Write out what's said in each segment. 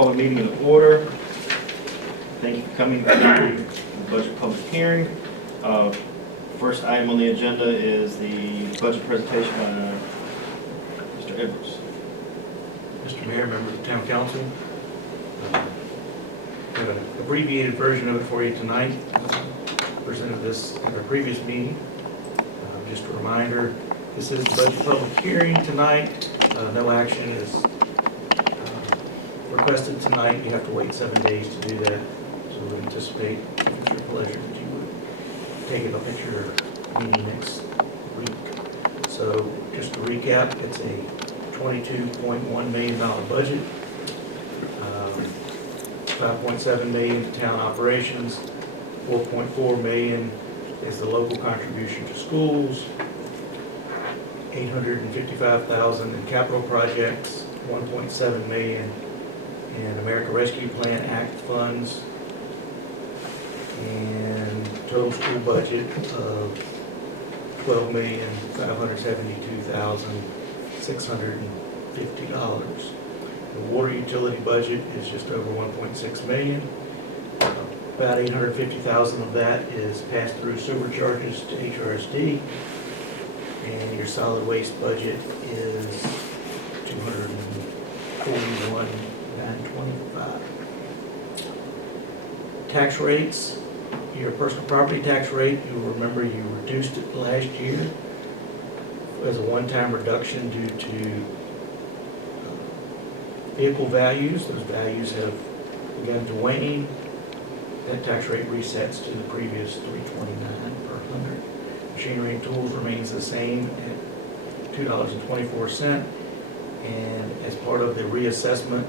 Call the meeting in order. Thank you for coming to the budget public hearing. First item on the agenda is the budget presentation by Mr. Edwards. Mr. Mayor, members of Town Council, got an abbreviated version of it for you tonight. Presented this at our previous meeting. Just a reminder, this is the budget public hearing tonight. No action is requested tonight. You have to wait 7 days to do that. So we anticipate, if it's your pleasure, that you would take it up at your meeting next week. So just to recap, it's a $22.1 million budget. 5.7 million to town operations, 4.4 million is the local contribution to schools, 855,000 in capital projects, 1.7 million in American Rescue Plan Act funds, and total school budget of $12,572,650. The water utility budget is just over 1.6 million. About 850,000 of that is passed through sewer charges to HRSD. And your solid waste budget is 241,925. Tax rates, your personal property tax rate, you'll remember you reduced it last year as a one-time reduction due to vehicle values. Those values have begun to wane. That tax rate resets to the previous $329 per 100. Machinery and tools remains the same at $2.24. And as part of the reassessment,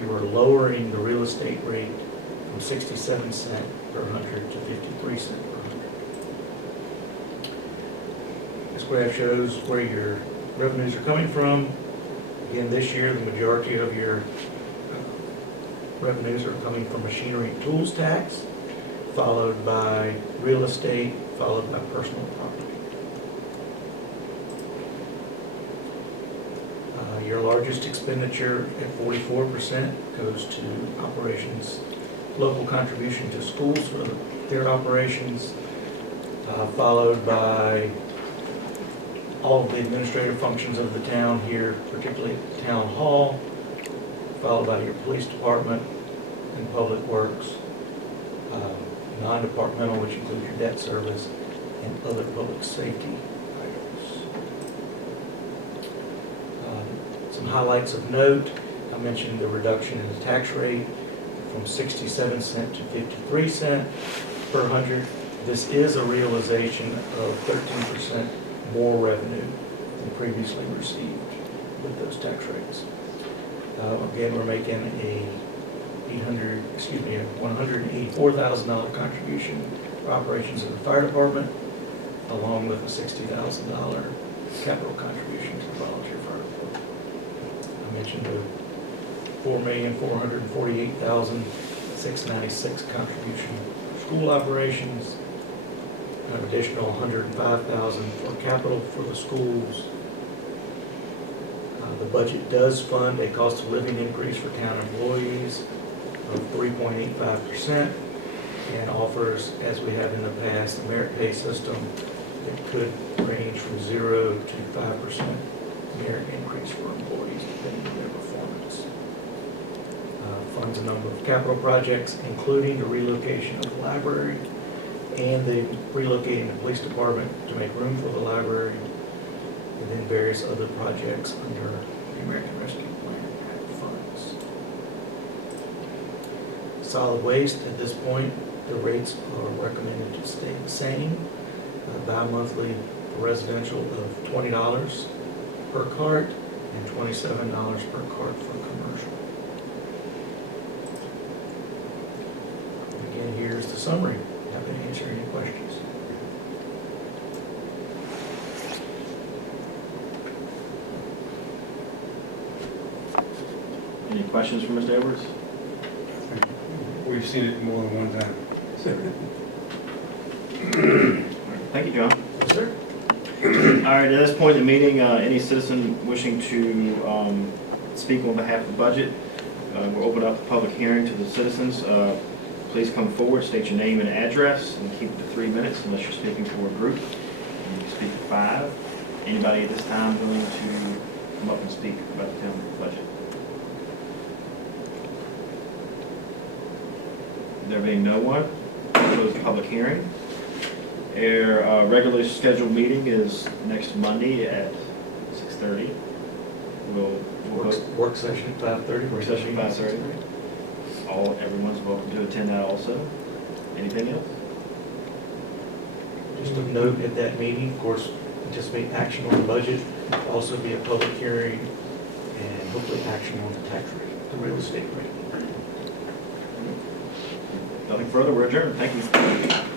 you are lowering the real estate rate from 67 cents per 100 to 53 cents per 100. This graph shows where your revenues are coming from. Again, this year, the majority of your revenues are coming from machinery and tools tax, followed by real estate, followed by personal property. Your largest expenditure at 44% goes to operations, local contribution to schools for their operations, followed by all of the administrative functions of the town here, particularly town hall, followed by your police department and public works, non-departmental, which includes your debt service, and other public safety items. Some highlights of note, I mentioned the reduction in the tax rate from 67 cents to 53 cents per 100. This is a realization of 13% more revenue than previously received with those tax rates. Again, we're making a $184,000 contribution for operations of the fire department, along with a $60,000 capital contribution to the volunteer fire department. I mentioned the $4,448,696 contribution for school operations, an additional $105,000 for capital for the schools. The budget does fund a cost of living increase for town employees of 3.85% and offers, as we have in the past, a merit pay system that could range from 0 to 5% merit increase for employees depending on their performance. Funds a number of capital projects, including the relocation of the library and the relocating the police department to make room for the library, and then various other projects under the American Rescue Plan Act funds. Solid waste, at this point, the rates are recommended to stay the same. Bi-monthly for residential of $20 per cart and $27 per cart for commercial. Again, here's the summary. Happy to answer any questions. Any questions for Mr. Edwards? We've seen it more than one time. Thank you, John. Yes, sir. All right, at this point in the meeting, any citizen wishing to speak on behalf of the budget We'll open up the public hearing to the citizens. Please come forward, state your name and address, and keep it to 3 minutes unless you're speaking for a group. And you can speak to 5. Anybody at this time willing to come up and speak about the town budget? There being no one, I'll close the public hearing. Our regularly scheduled meeting is next Monday at 6:30. We'll vote. Work session at 5:30. Work session 5:30. Everyone's welcome to attend that also. Anything else? Just a note at that meeting, of course, anticipate action on the budget, also be a public hearing, and hopefully action on the tax rate, the real estate rate. Nothing further, we're adjourned. Thank you.